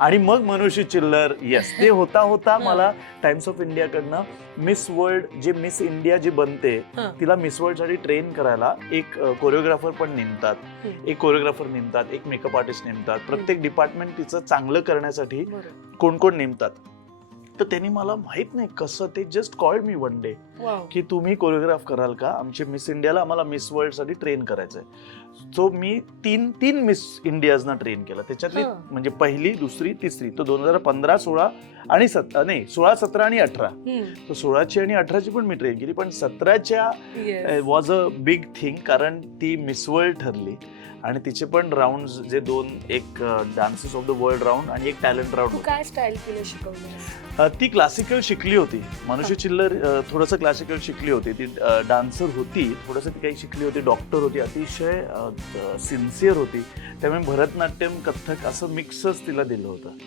आणि मग मनुष्य चिल्लर येस ते होता होता. मला टाइम्स ऑफ इंडियाकडनं मिस वर्ल्ड जे मिस इंडिया जी बनते. तिला मिस वर्ल्डसाठी ट्रेन करायला एक कोरिओग्राफर पण नेमतात. एक कोरिओग्राफर नेमतात एक मेकअप आर्टिस्ट नेमतात प्रत्येक डिपार्टमेंट तिचं चांगलं करण्यासाठी कोण कोण नेमतात तर त्यांनी मला माहीत नाही कसं ते just called me one day की तुम्ही कोरिओग्राफ कराल का? आमचे मिस इंडियाला आम्हाला मिस वर्ल्डसाठी ट्रेन करायचंय. सो मी तीन तीन मिस इंडियाजना ट्रेन केलं. त्याच्यातली. म्हणजे पहिली दुसरी तिसरी. तो दोन हजार पंधरा सोळा आणि सत नाही सोळा सतरा आणि अठरा. तर सोळाची आणि अठराची पण मी ट्रेन केली. पण सतराच्या. वॉज अ बिग थिंग कारण ती मिस वर्ल्ड ठरली. आणि तिचे पण राऊंड जे दोन एक dances of the world round आणि एक टॅलेंट राऊंड काय स्टाईल केलं शिकवलं? ती क्लासिकल शिकली होती. मनुष्य चिल्लर थोडंसं क्लासिकल शिकली होती. ती डान्सर होती. थोडंसं ती काही शिकली होती. डॉक्टर होती. अतिशय सिन्सिअर होती. त्यामुळे भरतनाट्यम कथ्थक असं मिक्सच तिला दिलं होतं.